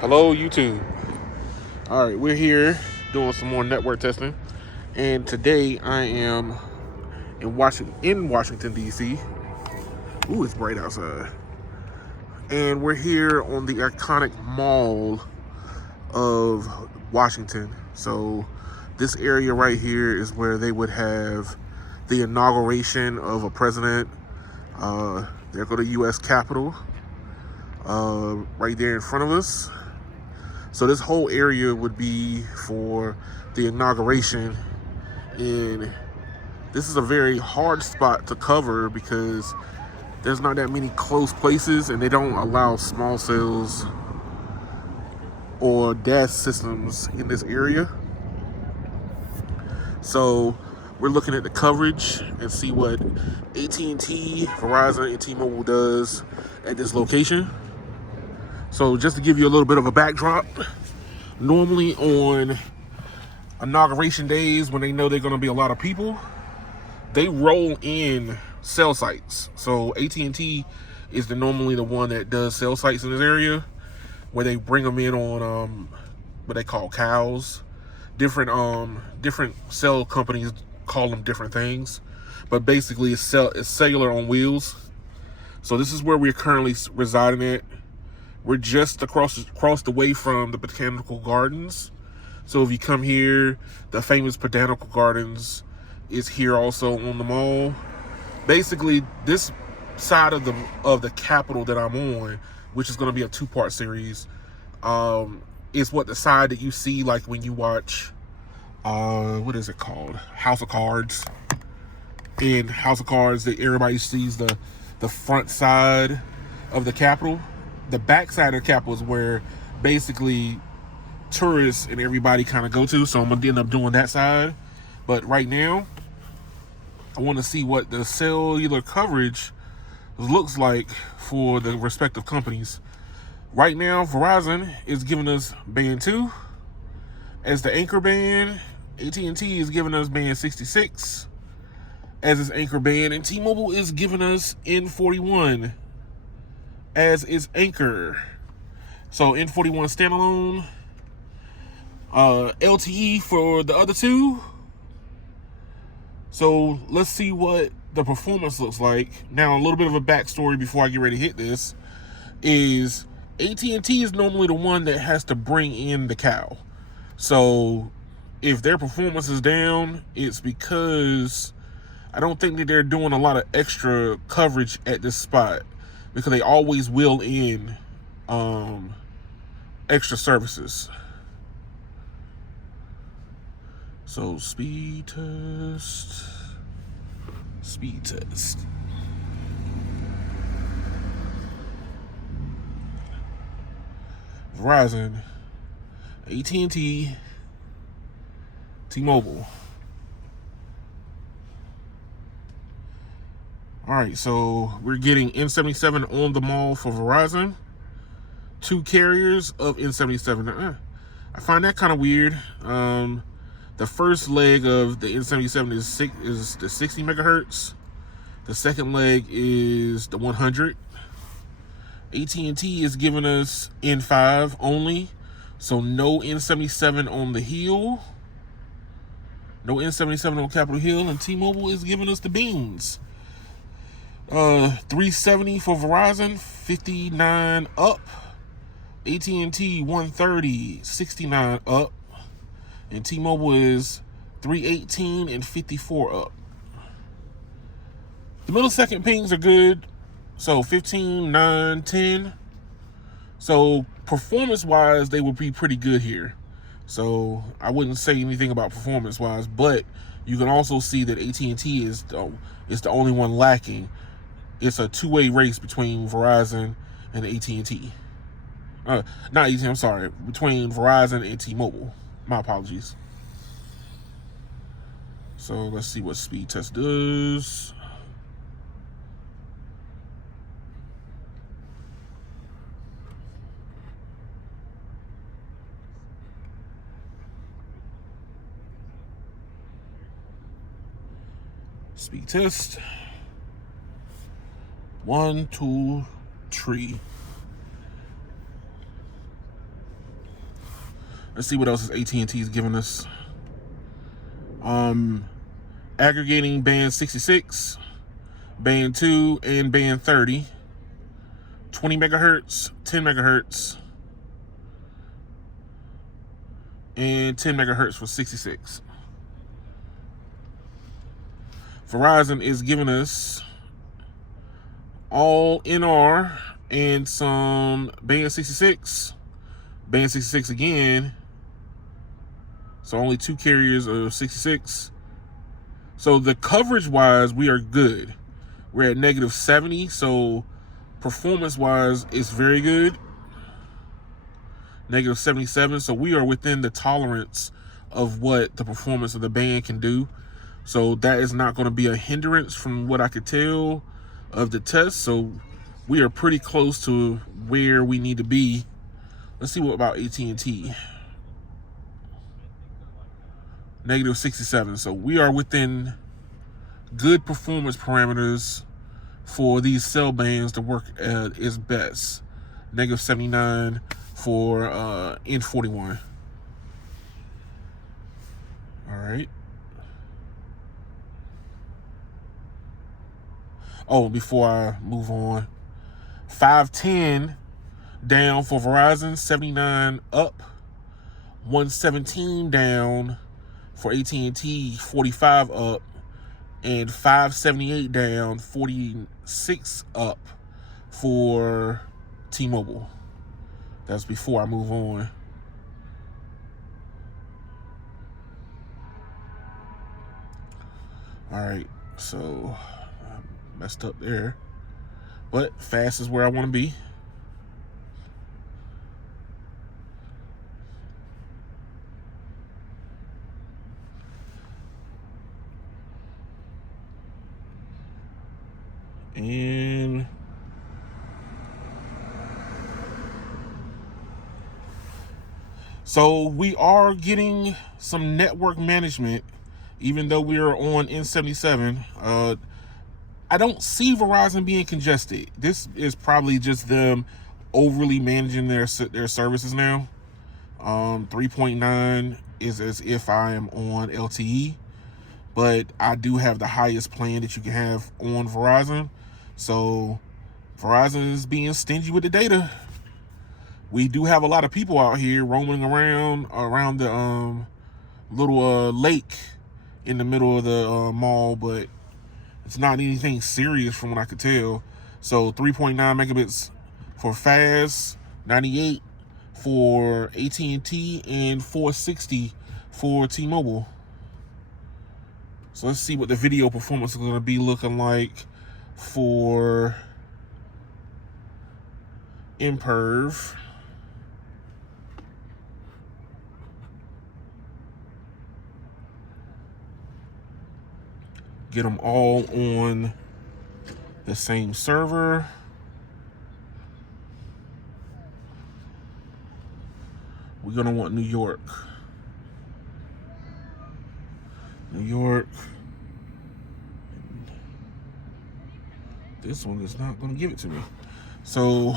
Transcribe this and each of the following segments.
Hello, YouTube. All right, we're here doing some more network testing, and today I am in Washington D.C. Ooh, it's bright outside, and we're here on the iconic mall of Washington. So, this area right here is where they would have the inauguration of a president. There go the U.S. Capitol, right there in front of us. So this whole area would be for the inauguration, and this is a very hard spot to cover because there's not that many close places, and they don't allow small cells or DAS systems in this area. So we're looking at the coverage and see what AT&T, Verizon, and T-Mobile does at this location. So just to give you a little bit of a backdrop, normally on inauguration days when they know they're going to be a lot of people, they roll in cell sites. So AT&T is normally the one that does cell sites in this area, where they bring them in on what they call cows. Different cell companies call them different things, but basically it's cellular on wheels. So this is where we're currently residing at. We're just across the way from the Botanical Gardens. So if you come here, the famous Botanical Gardens is here also on the mall. Basically, this side of the Capitol that I'm on, which is going to be a two-part series, is what the side that you see like when you watch, what is it called? House of Cards. In House of Cards, that everybody sees the front side of the Capitol. The back side of the Capitol is where basically tourists and everybody kind of go to. So I'm going to end up doing that side. But right now, I want to see what the cellular coverage looks like for the respective companies. Right now, Verizon is giving us band 2 as the anchor band. AT&T is giving us band 66 as its anchor band, and T-Mobile is giving us N41 as its anchor. So N41 standalone, LTE for the other two. So let's see what the performance looks like. Now, a little bit of a backstory before I get ready to hit this is AT&T is normally the one that has to bring in the cow. So if their performance is down, it's because I don't think that they're doing a lot of extra coverage at this spot, because they always will in extra services. So speed test. Verizon, AT&T, T-Mobile. All right, so we're getting N77 on the mall for Verizon. 2 carriers of N77. I find that kind of weird. The first leg of the N77 is the 60 megahertz. The second leg is the 100. AT&T is giving us N5 only, so no N77 on the hill. No N77 on Capitol Hill, and T-Mobile is giving us the beans. 370 for Verizon, 59 up. AT&T 130, 69 up. And T-Mobile is 318 and 54 up. The millisecond pings are good. So 15, 9, 10. So performance-wise, they would be pretty good here. So I wouldn't say anything about performance-wise, but you can also see that AT&T is the only one lacking. It's a two-way race between Verizon and AT&T. Not AT&T, I'm sorry. Between Verizon and T-Mobile. My apologies. So let's see what speed test does. Speed test. 1, 2, 3. Let's see what else is AT&T is giving us. Aggregating band 66, band 2, and band 30. 20 megahertz, 10 megahertz, and 10 megahertz for 66. Verizon is giving us all NR and some band 66, band 66 again. So only 2 carriers of 66. So the coverage wise, we are good. We're at -70. So performance wise, it's very good. -77. So we are within the tolerance of what the performance of the band can do. So that is not going to be a hindrance from what I could tell of the test. So we are pretty close to where we need to be. Let's see what about AT&T. -67. So we are within good performance parameters for these cell bands to work at its best. -79 for N41. All right. Oh, before I move on, 510 down for Verizon, 79 up, 117 down for AT&T, 45 up, and 578 down, 46 up for T-Mobile. That's before I move on. All right, so I messed up there, but fast is where I want to be. And so we are getting some network management, even though we are on N77. I don't see Verizon being congested. This is probably just them overly managing their services now. 3.9 is as if I am on LTE, but I do have the highest plan that you can have on Verizon. So Verizon is being stingy with the data. We do have a lot of people out here roaming around the little lake in the middle of the mall, but it's not anything serious from what I could tell. So 3.9 megabits for fast, 98 for AT&T, and 460 for T-Mobile. So let's see what the video performance is going to be looking like for Imperv. Get them all on the same server. We're going to want New York. New York. This one is not going to give it to me. So,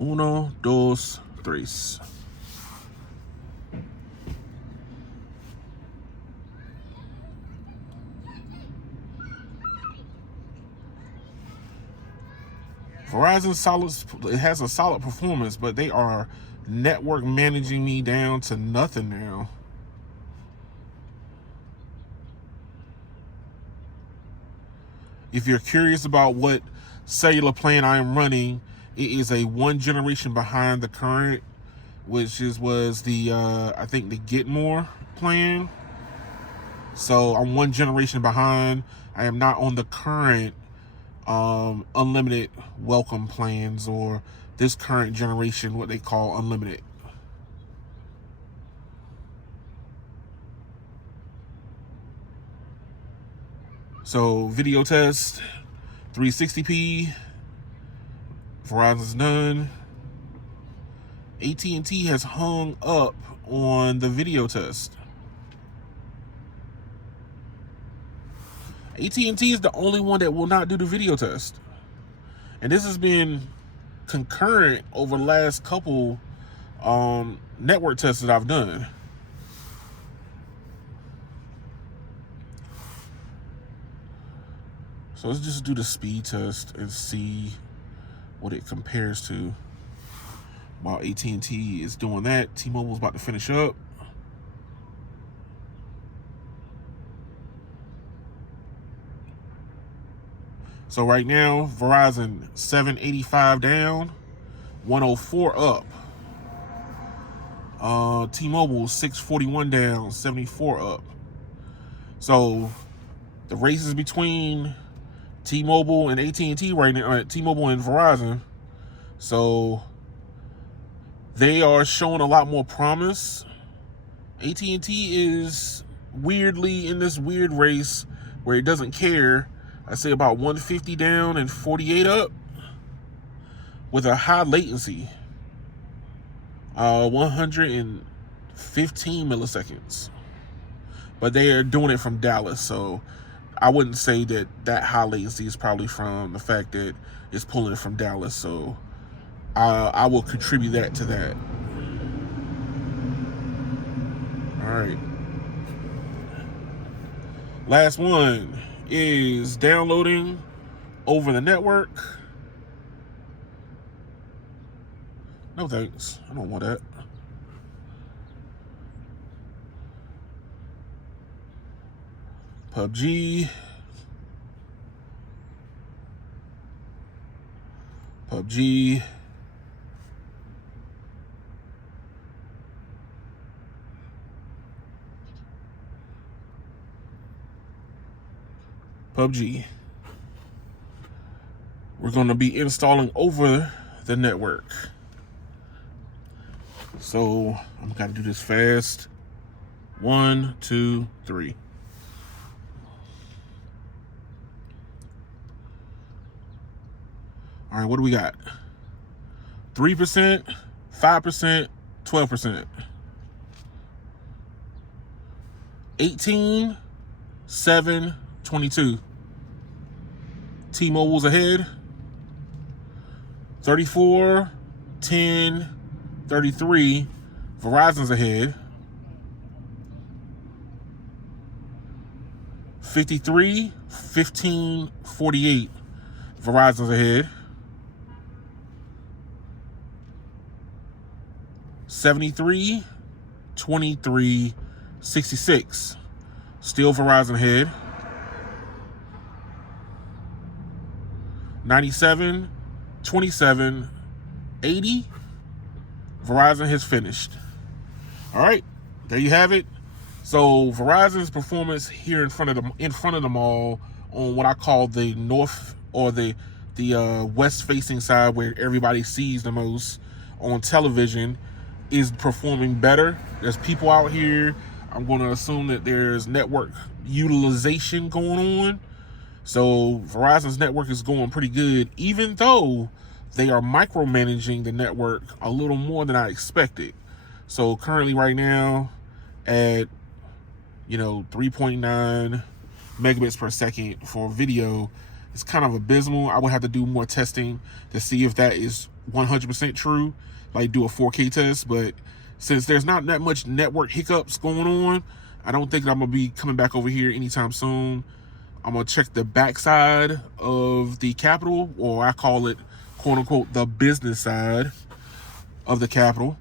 uno, dos, tres. Verizon it has a solid performance, but they are network managing me down to nothing now. If you're curious about what cellular plan I am running, it is a 1 generation behind the current, which was the I think the Get More plan. So I'm 1 generation behind. I am not on the current unlimited welcome plans, or this current generation, what they call unlimited. So video test, 360p, Verizon's done. AT&T has hung up on the video test. AT&T is the only one that will not do the video test. And this has been concurrent over the last couple network tests that I've done. So let's just do the speed test and see what it compares to. While AT&T is doing that, T-Mobile's about to finish up. So right now, Verizon 785 down, 104 up. T-Mobile 641 down, 74 up. So the race is between T-Mobile and AT&T right now, T-Mobile and Verizon. So they are showing a lot more promise. AT&T is weirdly in this weird race where it doesn't care. I say about 150 down and 48 up with a high latency. 115 milliseconds. But they are doing it from Dallas, so I wouldn't say that high latency is probably from the fact that it's pulling it from Dallas. So I will contribute that to that. All right. Last one is downloading over the network. No thanks. I don't want that. PUBG. PUBG. PUBG. We're going to be installing over the network. So I'm going to do this fast. 1, 2, 3. All right, what do we got? 3%, 5%, 12%. 18, 7, 22. T-Mobile's ahead. 34, 10, 33. Verizon's ahead. 53, 15, 48. Verizon's ahead. 73, 23, 66. Still Verizon ahead. 97, 27, 80. Verizon has finished. All right, there you have it. So Verizon's performance here in front of the mall on what I call the north or the west facing side where everybody sees the most on television is performing better. There's people out here. I'm going to assume that there's network utilization going on. So Verizon's network is going pretty good, even though they are micromanaging the network a little more than I expected. So currently right now at 3.9 megabits per second for video, it's kind of abysmal. I would have to do more testing to see if that is 100% true, like do a 4K test. But since there's not that much network hiccups going on, I don't think I'm gonna be coming back over here anytime soon. I'm gonna check the backside of the Capitol, or I call it quote unquote the business side of the Capitol,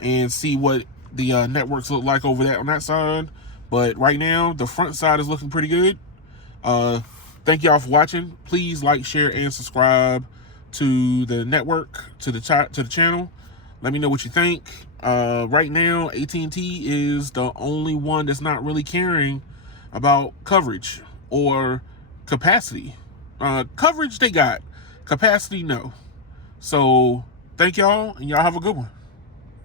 and see what the networks look like over there on that side. But right now the front side is looking pretty good. Thank y'all for watching. Please like, share, and subscribe to the network, to the channel. Let me know what you think. Right now AT&T is the only one that's not really caring about coverage or capacity. Coverage they got, capacity no. So thank y'all, and y'all have a good one.